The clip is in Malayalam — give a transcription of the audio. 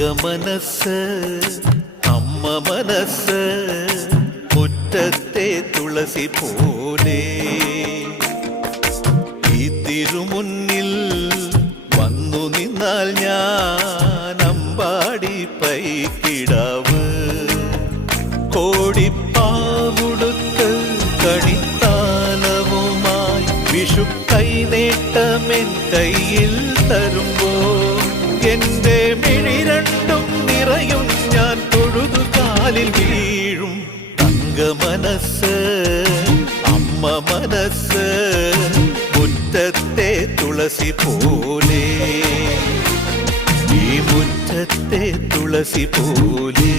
മനസ്സ് അമ്മ മനസ്സ് മുറ്റത്തെ തുളസി പോലെ ഈ തിരുമുന്നിൽ വന്നു നിന്നാൽ ഞാൻ അമ്പാടി പൈക്കിടാവ് കോടിപ്പാവുടുത്ത് കണിത്താലവുമായി വിഷു കൈനേട്ടമെൻ കയ്യിൽ തരുമ്പോൾ എന്റെ മിഴി രണ്ടും നിറയും ഞാൻ തൊഴുതു കാലിൽ വീഴും തങ്ക മനസ്സ് അമ്മ മനസ്സ് മുറ്റത്തെ തുളസി പോലെ ഈ മുറ്റത്തെ തുളസി പോലെ